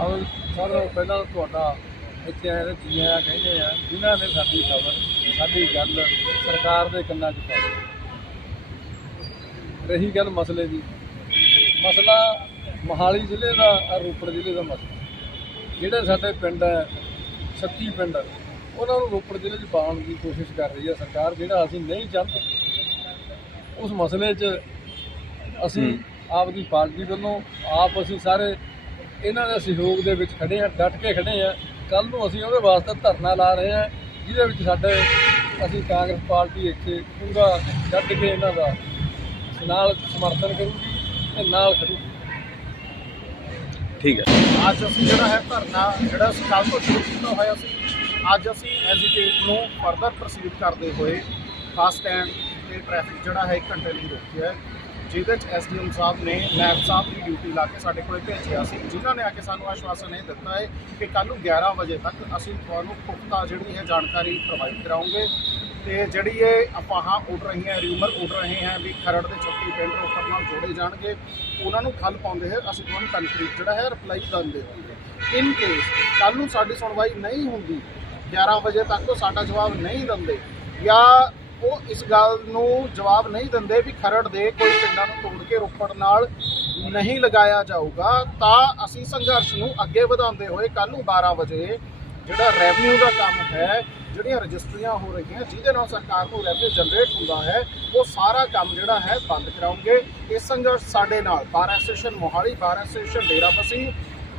ਆਓ ਸਾਰਿਆਂ ਨਾਲੋਂ ਪਹਿਲਾਂ ਤੁਹਾਡਾ ਇੱਥੇ ਆਏ ਜੀ ਆਇਆਂ ਕਹਿੰਦੇ ਆ ਜਿਨ੍ਹਾਂ ਨੇ ਸਾਡੀ ਖਬਰ ਸਾਡੀ ਗੱਲ ਸਰਕਾਰ ਦੇ ਕੰਨਾਂ 'ਚ ਪਾਈ। ਰਹੀ ਗੱਲ ਮਸਲੇ ਦੀ। ਮਸਲਾ ਮੋਹਾਲੀ ਜ਼ਿਲ੍ਹੇ ਦਾ ਔਰ ਰੋਪੜ ਜ਼ਿਲ੍ਹੇ ਦਾ ਮਸਲਾ। ਜਿਹੜੇ ਸਾਡੇ ਪਿੰਡ ਹੈ 36 ਪਿੰਡ ਉਹਨਾਂ ਨੂੰ ਰੋਪੜ ਜ਼ਿਲ੍ਹੇ 'ਚ ਪਾਉਣ ਦੀ ਕੋਸ਼ਿਸ਼ ਕਰ ਰਹੀ ਹੈ ਸਰਕਾਰ ਜਿਹੜਾ ਅਸੀਂ ਨਹੀਂ ਚਾਹੁੰਦੇ। ਉਸ ਮਸਲੇ 'ਚ ਅਸੀਂ ਆਪਦੀ ਪਾਰਟੀ ਵੱਲੋਂ ਆਪ ਅਸੀਂ ਸਾਰੇ ਇਹਨਾਂ ਦੇ ਸਹਿਯੋਗ ਦੇ ਵਿੱਚ ਖੜੇ ਆ ਡਟ ਕੇ ਖੜੇ ਆ। ਕੱਲ ਨੂੰ ਅਸੀਂ ਉਹਦੇ ਵਾਸਤੇ ਧਰਨਾ ਲਾ ਰਹੇ ਆ ਜਿਹਦੇ ਵਿੱਚ ਸਾਡੇ ਅਸੀਂ ਕਾਂਗਰਸ ਪਾਰਟੀ ਇੱਥੇ ਪੂਰਾ ਡਟ ਕੇ ਇਹਨਾਂ ਦਾ ਨਾਲ ਸਮਰਥਨ ਕਰੂਗੀ ਤੇ ਨਾਲ ਖੜੂਗੀ। ਠੀਕ ਹੈ ਅੱਜ ਅਸੀਂ ਜਿਹੜਾ ਹੈ ਧਰਨਾ ਜਿਹੜਾ ਅਸੀਂ ਕੱਲ ਤੋਂ ਸ਼ੁਰੂ ਕੀਤਾ ਹੋਇਆ ਸੀ ਅੱਜ ਅਸੀਂ ਐਜੀਟੇਟ ਨੂੰ ਫਰਦਰ ਪ੍ਰੋਸੀਡ ਕਰਦੇ ਹੋਏ ਬੱਸ ਸਟੈਂਡ ਤੇ ਟ੍ਰੈਫਿਕ ਜਿਹੜਾ ਹੈ 1 ਘੰਟੇ ਲਈ ਰੋਕਿਆ ਹੈ। ਜਿਹਦੇ ਚ ਐਸਡੀਐਮ ਸਾਹਿਬ ਨੇ ਨਾਇਬ ਸਾਹਿਬ ਦੀ ਡਿਊਟੀ ਲਾ ਕੇ ਸਾਡੇ ਕੋਲ ਭੇਜਿਆ ਸੀ। ਜਿਨ੍ਹਾਂ ਨੇ ਆ ਕੇ ਸਾਨੂੰ ਆਸ਼ਵਾਸਨ ਇਹ ਦਿੱਤਾ ਹੈ ਕਿ ਕੱਲ ਨੂੰ 11 ਵਜੇ ਤੱਕ ਅਸੀਂ ਤੁਹਾਨੂੰ ਪੁਖਤਾ ਜਿਹੜੀ ਹੈ ਜਾਣਕਾਰੀ ਪ੍ਰੋਵਾਈਡ ਕਰਾਉਂਗੇ। ਤੇ ਜਿਹੜੀ ਇਹ ਅਫਵਾਹਾਂ ਉੱਡ ਰਹੀਆਂ ਰਿਊਮਰ ਉੱਡ ਰਹੇ ਹਨ ਵੀ ਖਰੜ ਦੇ 36 ਪਿੰਡ ਰੋਪੜ ਨਾਲ ਜੋੜੇ ਜਾਣਗੇ, ਉਹਨਾਂ ਨੂੰ ਖੱਲ ਪਾਉਂਦੇ ਹੋਏ ਅਸੀਂ ਤੁਹਾਨੂੰ ਕਨਕਰੀਟ ਜਿਹੜਾ ਹੈ ਰਿਪਲਾਈ ਦਿੰਦੇ ਹੋਵਾਂਗੇ ਇਨ ਕੇਸ ਕੱਲ ਨੂੰ ਸਾਡੀ ਸੁਣਵਾਈ ਨਹੀਂ ਹੁੰਦੀ 11 ਵਜੇ ਤੱਕ ਉਹ ਸਾਡਾ ਜਵਾਬ ਨਹੀਂ ਦਿੰਦੇ, ਜਾਂ ਉਹ ਇਸ ਗੱਲ ਨੂੰ ਜਵਾਬ ਨਹੀਂ ਦਿੰਦੇ ਵੀ ਖਰੜ ਦੇ ਕੋਈ ਪਿੰਡਾਂ ਨੂੰ ਤੋੜ ਕੇ ਰੋਪੜ ਨਾਲ ਨਹੀਂ ਲਗਾਇਆ ਜਾਊਗਾ। ਤਾਂ ਅਸੀਂ ਸੰਘਰਸ਼ ਨੂੰ ਅੱਗੇ ਵਧਾਉਂਦੇ ਹੋਏ ਕੱਲ ਨੂੰ 12 ਵਜੇ ਜਿਹੜਾ ਰੈਵਨਿਊ ਦਾ ਕੰਮ ਹੈ, ਜਿਹੜੀਆਂ ਰਜਿਸਟਰੀਆਂ ਹੋ ਰਹੀਆਂ, ਜਿਹਦੇ ਨਾਲ ਸਰਕਾਰ ਨੂੰ ਰੈਵਨਿਊ ਜਨਰੇਟ ਹੁੰਦਾ ਹੈ, ਉਹ ਸਾਰਾ ਕੰਮ ਜਿਹੜਾ ਹੈ ਬੰਦ ਕਰਾਉਂਗੇ ਇਸ ਸੰਘਰਸ਼ ਸਾਡੇ ਨਾਲ, bar association Mohali, bar association Derabassi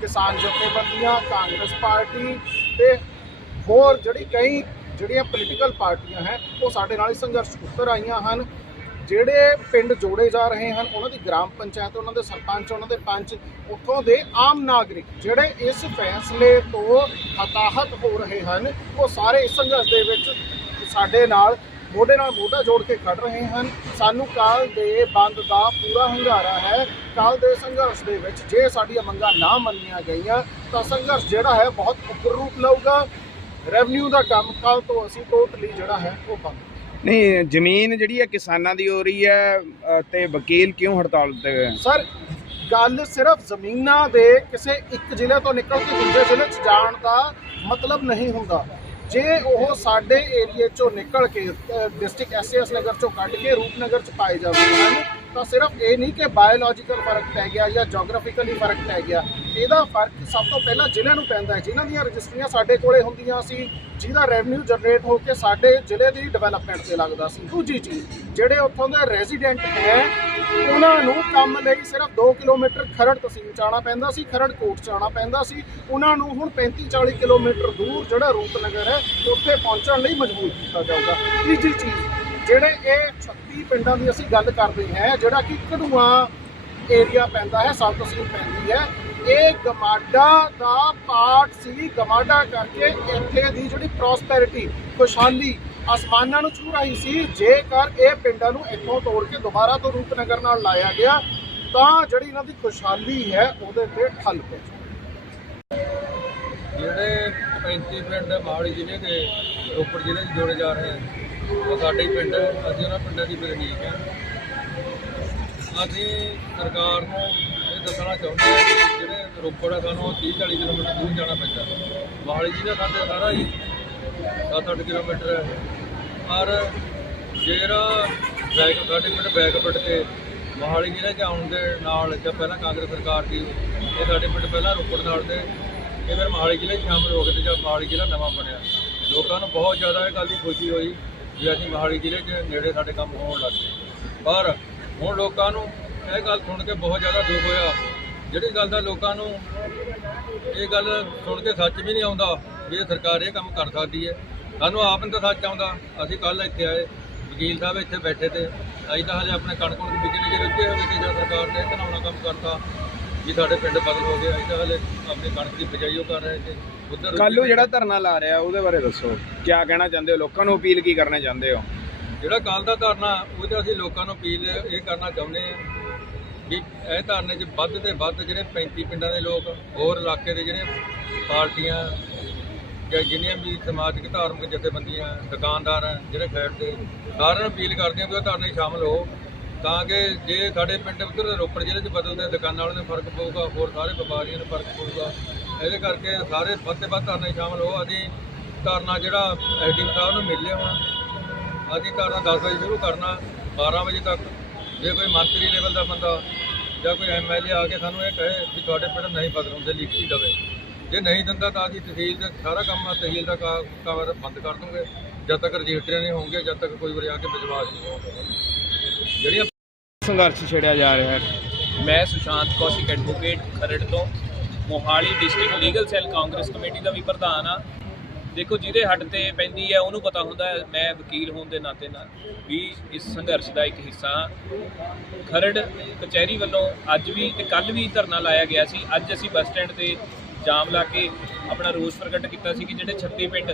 ਕਿਸਾਨ ਜਥੇਬੰਦੀਆਂ, ਕਾਂਗਰਸ ਪਾਰਟੀ ਤੇ ਹੋਰ ਜਿਹੜੀ ਕਈ ਜਿਹੜੀਆਂ ਪੋਲੀਟੀਕਲ ਪਾਰਟੀਆਂ ਹੈ, ਉਹ ਸਾਡੇ ਨਾਲ ਇਸ ਸੰਘਰਸ਼ ਉੱਤਰ ਆਈਆਂ ਹਨ। ਜਿਹੜੇ ਪਿੰਡ ਜੋੜੇ ਜਾ ਰਹੇ ਹਨ, ਉਹਨਾਂ ਦੀ ਗ੍ਰਾਮ ਪੰਚਾਇਤ, ਉਹਨਾਂ ਦੇ ਸਰਪੰਚ, ਉਹਨਾਂ ਦੇ ਪੰਚ, ਉੱਥੋਂ ਦੇ ਆਮ ਨਾਗਰਿਕ ਜਿਹੜੇ ਇਸ ਫੈਸਲੇ ਤੋਂ ਹਤਾਹਤ ਹੋ ਰਹੇ ਹਨ, ਉਹ ਸਾਰੇ ਇਸ ਸੰਘਰਸ਼ ਦੇ ਵਿੱਚ ਸਾਡੇ ਨਾਲ ਮੋਢੇ ਨਾਲ ਮੋਢਾ ਜੋੜ ਕੇ ਖੜ ਰਹੇ ਹਨ। ਸਾਨੂੰ ਕਾਲ ਦੇ ਬੰਦ ਦਾ ਪੂਰਾ ਹੰਗਾਰਾ ਹੈ। ਕਾਲ ਦੇ ਸੰਘਰਸ਼ ਦੇ ਵਿੱਚ ਜੇ ਸਾਡੀਆਂ ਮੰਗਾਂ ਨਾ ਮੰਨੀਆਂ ਗਈਆਂ, ਤਾਂ ਸੰਘਰਸ਼ ਜਿਹੜਾ ਹੈ ਬਹੁਤ ਉੱਪਰ ਰੂਪ ਲਊਗਾ। ਰੈਵਨਿਊ ਦਾ ਕੰਮ ਕੱਲ ਤੋਂ ਅਸੀਂ ਟੋਟਲੀ ਜਿਹੜਾ ਹੈ ਉਹ ਬੰਦ ਨਹੀਂ ਜ਼ਮੀਨ ਜਿਹੜੀ ਹੈ ਕਿਸਾਨਾਂ ਦੀ ਹੋ ਰਹੀ ਹੈ ਅ, ਤੇ ਵਕੀਲ ਕਿਉਂ ਹੜਤਾਲ ਤੇ ਗਏ? ਸਰ ਗੱਲ ਸਿਰਫ ਜ਼ਮੀਨਾਂ ਦੇ ਕਿਸੇ ਇੱਕ ਜ਼ਿਲ੍ਹੇ ਤੋਂ ਨਿਕਲ ਕੇ ਦੂਜੇ ਜ਼ਿਲ੍ਹੇ 'ਚ ਜਾਣ ਦਾ ਮਤਲਬ ਨਹੀਂ ਹੁੰਦਾ। ਜੇ ਉਹ ਸਾਡੇ ਏਰੀਏ 'ਚੋਂ ਨਿਕਲ ਕੇ ਡਿਸਟ੍ਰਿਕਟ ਐਸਐਸ ਨਗਰ 'ਚੋਂ ਕੱਢ ਕੇ ਰੂਪਨਗਰ 'ਚ ਪਾਏ ਜਾਂਦੇ ਹਨ ਤਾਂ ਸਿਰਫ ਇਹ ਨਹੀਂ ਕਿ ਬਾਇਓਲੋਜੀਕਲ ਫ਼ਰਕ ਪੈ ਗਿਆ ਜਾਂ ਜੀਓਗ੍ਰਾਫਿਕਲੀ ਫ਼ਰਕ ਪੈ ਗਿਆ, ਇਹਦਾ ਫ਼ਰਕ ਸਭ ਤੋਂ ਪਹਿਲਾਂ ਜ਼ਿਲ੍ਹਿਆਂ ਨੂੰ ਪੈਂਦਾ ਹੈ। ਜਿਨ੍ਹਾਂ ਦੀਆਂ ਰਜਿਸਟਰੀਆਂ ਸਾਡੇ ਕੋਲੇ ਹੁੰਦੀਆਂ ਸੀ, ਜਿਹਦਾ ਰੈਵਨਿਊ ਜਨਰੇਟ ਹੋ ਕੇ ਸਾਡੇ ਜ਼ਿਲ੍ਹੇ ਦੀ ਡਿਵੈਲਪਮੈਂਟ ਤੇ ਲੱਗਦਾ ਸੀ। ਦੂਜੀ ਚੀਜ਼, ਜਿਹੜੇ ਉੱਥੋਂ ਦੇ ਰੈਜ਼ੀਡੈਂਟ ਹੈ, ਉਹਨਾਂ ਨੂੰ ਕੰਮ ਲਈ ਸਿਰਫ 2 ਕਿਲੋਮੀਟਰ ਖਰੜ ਤਹਿਸੀਲ ਚ ਆਉਣਾ ਪੈਂਦਾ ਸੀ, ਖਰੜ ਕੋਟ ਚ ਆਉਣਾ ਪੈਂਦਾ ਸੀ। ਉਹਨਾਂ ਨੂੰ ਹੁਣ 35 40 ਕਿਲੋਮੀਟਰ ਦੂਰ ਜਿਹੜਾ ਰੂਪਨਗਰ ਹੈ, ਉੱਥੇ ਪਹੁੰਚਣ ਲਈ ਮਜਬੂਰ ਕੀਤਾ ਜਾਊਗਾ। ਤੀਜੀ ਚੀਜ਼ ਜਿਹੜੇ ਇਹ 36 ਪਿੰਡਾਂ ਦੀ ਅਸੀਂ ਗੱਲ ਕਰਦੇ ਹਾਂ, ਜਿਹੜਾ ਕਿ ਕਢੂਆ ਏਰੀਆ ਪੈਂਦਾ ਹੈ ਸਬ ਤਹਿਸੀਲ ਪੈਂਦੀ ਹੈ, ਇਹ ਗਮਾਡਾ ਦਾ ਪਾਰਟ ਸੀ। ਗਮਾਡਾ ਕਰਕੇ ਇੱਥੇ ਦੀ ਜਿਹੜੀ ਪ੍ਰੋਸਪੈਰਿਟੀ ਖੁਸ਼ਹਾਲੀ ਅਸਮਾਨਾਂ ਨੂੰ ਛੂ ਰਹੀ ਸੀ। ਜੇਕਰ ਇਹ ਪਿੰਡਾਂ ਨੂੰ ਇੱਥੋਂ ਤੋੜ ਕੇ ਦੁਬਾਰਾ ਤੋਂ ਰੂਪਨਗਰ ਨਾਲ ਲਾਇਆ ਗਿਆ, ਤਾਂ ਜਿਹੜੀ ਇਹਨਾਂ ਦੀ ਖੁਸ਼ਹਾਲੀ ਹੈ, ਉਹਦੇ ਤੇ ਠੱਲ ਪੈ ਜਿਹੜੇ 35 ਪਿੰਡ ਮੋਹਾਲੀ ਜ਼ਿਲ੍ਹੇ ਦੇ, ਰੋਪੜ ਜ਼ਿਲ੍ਹੇ 'ਚ ਜੋੜੇ ਜਾ ਰਹੇ ਹਨ ਉਹ ਸਾਡੇ ਪਿੰਡ ਹੈ ਅਸੀਂ ਉਹਨਾਂ ਪਿੰਡਾਂ ਦੀ ਵਸਨੀਕ ਹੈ। ਅਸੀਂ ਸਰਕਾਰ ਨੂੰ ਇਹ ਦੱਸਣਾ ਚਾਹੁੰਦੇ ਹਾਂ ਕਿ ਜਿਹੜੇ ਰੋਪੜ ਹੈ, ਸਾਨੂੰ 30 40 ਕਿਲੋਮੀਟਰ ਦੂਰ ਜਾਣਾ ਪੈਂਦਾ। ਮੋਹਾਲੀ ਜ਼ਿਲ੍ਹਾ ਸਾਡੇ ਸਾਰਾ ਹੀ 7-8 ਕਿਲੋਮੀਟਰ ਹੈ। ਔਰ ਜਿਹੜਾ ਬੈਕ, ਸਾਡੇ ਪਿੰਡ ਬੈਕ ਪਟ ਕੇ ਮੋਹਾਲੀ ਜ਼ਿਲ੍ਹੇ 'ਚ ਆਉਣ ਦੇ ਨਾਲ ਜਾਂ ਪਹਿਲਾਂ ਕਾਂਗਰਸ ਸਰਕਾਰ ਦੀ ਇਹ ਸਾਡੇ ਪਿੰਡ ਪਹਿਲਾਂ ਰੋਪੜ ਨਾਲ ਦੇ ਇਹ ਫਿਰ ਮੋਹਾਲੀ ਜ਼ਿਲ੍ਹੇ 'ਚ ਸ਼ਾਮਲ ਹੋ ਗਏ ਤੇ ਜਦ ਮੋਹਾਲੀ ਜ਼ਿਲ੍ਹਾ ਨਵਾਂ ਬਣਿਆ। ਲੋਕਾਂ ਨੂੰ ਬਹੁਤ ਜ਼ਿਆਦਾ ਇਹ ਗੱਲ ਦੀ ਖੁਸ਼ੀ ਹੋਈ ਵੀ ਅਸੀਂ ਮੋਹਾਲੀ ਜ਼ਿਲ੍ਹੇ 'ਚ ਨੇੜੇ ਸਾਡੇ ਕੰਮ ਹੋਣ ਲੱਗ ਗਏ। ਪਰ ਹੁਣ ਲੋਕਾਂ ਨੂੰ ਇਹ ਗੱਲ ਸੁਣ ਕੇ ਬਹੁਤ ਜ਼ਿਆਦਾ ਦੁੱਖ ਹੋਇਆ। ਜਿਹੜੀ ਗੱਲ ਦਾ ਲੋਕਾਂ ਨੂੰ ਇਹ ਗੱਲ ਸੁਣ ਕੇ ਸੱਚ ਵੀ ਨਹੀਂ ਆਉਂਦਾ ਵੀ ਇਹ ਸਰਕਾਰ ਇਹ ਕੰਮ ਕਰ ਸਕਦੀ ਹੈ। ਸਾਨੂੰ ਆਪ ਨੂੰ ਤਾਂ ਸੱਚ ਆਉਂਦਾ। ਅਸੀਂ ਕੱਲ ਇੱਥੇ ਆਏ, ਵਕੀਲ ਸਾਹਿਬ ਇੱਥੇ ਬੈਠੇ ਤੇ ਅਸੀਂ ਤਾਂ ਹਜੇ ਆਪਣੇ ਕਣਕ ਨੂੰ ਵਿਕਣੇ ਚ ਰੁੱਝੇ ਹੋਏ ਕਿ ਜਦ ਸਰਕਾਰ ਨੇ ਧਨਾਉਣਾ ਕੰਮ ਕਰਤਾ। ਵੀ ਸਾਡੇ ਪਿੰਡ ਬਦਲ ਹੋ ਗਿਆ। ਤਾਂ ਹਲੇ ਆਪਣੀ ਕਣਕ ਦੀ ਬਿਜਾਈ ਉਹ ਕਰ ਰਹੇ ਸੀ। ਉੱਧਰ ਕੱਲੂ ਜਿਹੜਾ ਧਰਨਾ ਲਾ ਰਿਹਾ ਉਹਦੇ ਬਾਰੇ ਦੱਸੋ। ਕੀ ਕਹਿਣਾ ਚਾਹੁੰਦੇ ਹੋ? ਲੋਕਾਂ ਨੂੰ ਅਪੀਲ ਕੀ ਕਰਨਾ ਚਾਹੁੰਦੇ ਹੋ? ਜਿਹੜਾ ਕੱਲ ਦਾ ਧਰਨਾ ਉਹਦੇ ਅਸੀਂ ਲੋਕਾਂ ਨੂੰ ਅਪੀਲ ਇਹ ਕਰਨਾ ਚਾਹੁੰਦੇ ਹਾਂ ਵੀ ਇਹ ਧਰਨੇ 'ਚ ਵੱਧ ਤੇ ਵੱਧ ਜਿਹੜੇ 35 ਪਿੰਡਾਂ ਦੇ ਲੋਕ ਹੋਰ ਇਲਾਕੇ ਦੇ ਜਿਹੜੇ ਪਾਰਟੀਆਂ ਜਾਂ ਜਿੰਨੀਆਂ ਵੀ ਸਮਾਜਿਕ ਧਾਰਮਿਕ ਜਥੇਬੰਦੀਆਂ ਦੁਕਾਨਦਾਰ ਜਿਹੜੇ ਖੈਰ ਦੇ ਸਾਰਿਆਂ ਨੂੰ ਅਪੀਲ ਕਰਦੇ ਹਾਂ ਵੀ ਉਹ ਧਰਨੇ 'ਚ ਸ਼ਾਮਲ ਹੋ। ਤਾਂ ਕਿ ਜੇ ਸਾਡੇ ਪਿੰਡ ਉੱਧਰ ਰੋਪੜ ਜ਼ਿਲ੍ਹੇ 'ਚ ਬਦਲਦੇ ਦੁਕਾਨਾਂ ਵਾਲਿਆਂ ਨੂੰ ਫ਼ਰਕ ਪਊਗਾ, ਹੋਰ ਸਾਰੇ ਵਪਾਰੀਆਂ ਨੂੰ ਫ਼ਰਕ ਪਊਗਾ, ਇਹਦੇ ਕਰਕੇ ਸਾਰੇ ਵੱਧ ਤੋਂ ਵੱਧ ਧਰਨੇ 'ਚ ਸ਼ਾਮਲ ਹੋ। ਅਸੀਂ ਧਰਨਾ ਜਿਹੜਾ ਐਸਡੀਐਮ ਸਾਹਿਬ ਨੂੰ ਮਿਲੇ ਹੁਣ ਅਸੀਂ ਧਰਨਾ 10 ਵਜੇ ਸ਼ੁਰੂ ਕਰਨਾ 12 ਵਜੇ ਤੱਕ। ਜੇ ਕੋਈ ਮੰਤਰੀ ਲੈਵਲ ਦਾ ਬੰਦਾ ਜਾਂ ਕੋਈ ਐਮਐਲਏ ਆ ਕੇ ਸਾਨੂੰ ਇਹ ਕਹੇ ਵੀ ਤੁਹਾਡੇ ਪਿੰਡ ਨਹੀਂ ਬਦਲ ਹੁੰਦੇ ਲਿਖਤੀ ਦਵੇ। ਜੇ ਨਹੀਂ ਦਿੰਦਾ ਤਾਂ ਅਸੀਂ ਤਹਿਸੀਲ ਦਾ ਸਾਰਾ ਕੰਮ ਤਹਿਸੀਲ ਦਾ ਕਾ- ਕੰਮ ਬੰਦ ਕਰ ਦੂੰਗੇ। ਜਦ ਤੱਕ ਰਜਿਸਟਰੀਆਂ ਨਹੀਂ ਹੋਣਗੇ ਜਦ ਤੱਕ ਕੋਈ ਵਾਰੀ ਆ ਕੇ ਵਿਜਵਾਸ ਨਹੀਂ ਹੋਊਗਾ। ਜਿਹੜੀਆਂ ਸੰਘਰਸ਼ ਛੇੜਿਆ ਜਾ ਰਿਹਾ ਹੈ। ਮੈਂ ਸੁਸ਼ਾਂਤ ਕੌਸ਼ਿਕ ਐਡਵੋਕੇਟ ਖਰੜ ਤੋਂ, Mohali district legal cell Congress committee ਦਾ ਵੀ ਪ੍ਰਧਾਨ ਆ ਦੇਖੋ, ਜਿਹਦੇ ਹੱਡ ਤੇ ਪੈਂਦੀ ਹੈ, ਉਹਨੂੰ ਪਤਾ ਹੁੰਦਾ ਹੈ, ਮੈਂ ਵਕੀਲ ਹੋਣ ਦੇ ਨਾਤੇ ਨਾਲ ਵੀ ਇਸ ਸੰਘਰਸ਼ ਦਾ ਇੱਕ ਹਿੱਸਾ ਹਾਂ। ਖਰੜ ਕਚਹਿਰੀ ਵੱਲੋਂ ਅੱਜ ਵੀ ਤੇ ਕੱਲ ਵੀ ਧਰਨਾ ਲਾਇਆ ਗਿਆ ਸੀ। ਅੱਜ ਅਸੀਂ ਬੱਸ ਸਟੈਂਡ ਤੇ ਜਾਮ ਲਾ ਕੇ ਆਪਣਾ ਰੋਸ ਪ੍ਰਗਟ ਕੀਤਾ ਸੀ ਕਿ ਜਿਹੜੇ 36 ਪਿੰਡ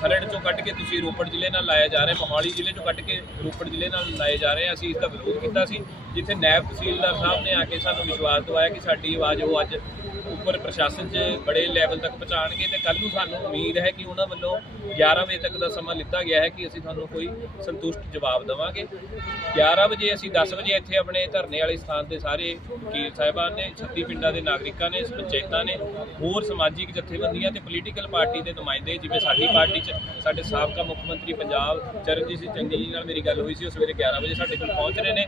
ਖਰੜ ਚੋਂ ਕੱਢ ਕੇ ਤੁਸੀਂ ਰੋਪੜ ਜ਼ਿਲ੍ਹੇ ਨਾਲ ਲਾਇਆ ਜਾ ਰਿਹਾ, ਮੋਹਾਲੀ ਜ਼ਿਲ੍ਹੇ ਚੋਂ ਕੱਢ ਕੇ ਰੋਪੜ ਜ਼ਿਲ੍ਹੇ ਨਾਲ ਲਾਏ ਜਾ ਰਹੇ ਆ, ਅਸੀਂ ਇਸ ਦਾ ਵਿਰੋਧ ਕੀਤਾ ਸੀ, ਜਿੱਥੇ ਨਾਇਬ ਤਹਿਸੀਲਦਾਰ ਸਾਹਿਬ ਨੇ ਆ ਕੇ ਸਾਨੂੰ ਵਿਸ਼ਵਾਸ ਦਿਵਾਇਆ ਕਿ ਸਾਡੀ ਆਵਾਜ਼ ਉਹ ਅੱਜ ਉੱਪਰ ਪ੍ਰਸ਼ਾਸਨ 'ਚ ਬੜੇ ਲੈਵਲ ਤੱਕ ਪਹੁੰਚਾਉਣਗੇ ਤੇ ਕੱਲ ਨੂੰ ਸਾਨੂੰ ਉਮੀਦ ਹੈ ਕਿ ਉਹਨਾਂ ਵੱਲੋਂ 11 ਵਜੇ ਤੱਕ ਦਾ ਸਮਾਂ ਲਿੱਤਾ ਗਿਆ ਹੈ ਕਿ ਅਸੀਂ ਤੁਹਾਨੂੰ ਕੋਈ ਸੰਤੁਸ਼ਟ ਜਵਾਬ ਦੇਵਾਂਗੇ। 11 ਵਜੇ ਅਸੀਂ 10 ਵਜੇ ਇੱਥੇ ਆਪਣੇ ਧਰਨੇ ਵਾਲੇ ਸਥਾਨ ਤੇ ਸਾਰੇ ਵਕੀਲ ਸਾਹਿਬਾਨ ਨੇ 36 ਪਿੰਡਾਂ ਦੇ ਨਾਗਰਿਕਾਂ ਨੇ, ਪੰਚਾਇਤਾਂ ਨੇ ਹੋਰ ਸਮਾਜਿਕ ਜਥੇਬੰਦੀਆਂ ਤੇ ਪੋਲੀਟੀਕਲ ਪਾਰਟੀ ਦੇ ਨੁਮਾਇੰਦੇ, ਜਿਵੇਂ ਸਾਡੀ ਪਾਰਟੀ 'ਚ ਸਾਡੇ ਸਾਬਕਾ ਮੁੱਖ ਮੰਤਰੀ ਪੰਜਾਬ ਚਰਨਜੀਤ ਸਿੰਘ ਚੰਨੀ ਜੀ ਨਾਲ ਮੇਰੀ ਗੱਲ ਹੋਈ ਸੀ, ਉਹ ਸਵੇਰੇ 11 ਵਜੇ ਸਾਡੇ ਕੋਲ ਪਹੁੰਚ ਰਹੇ ਨੇ।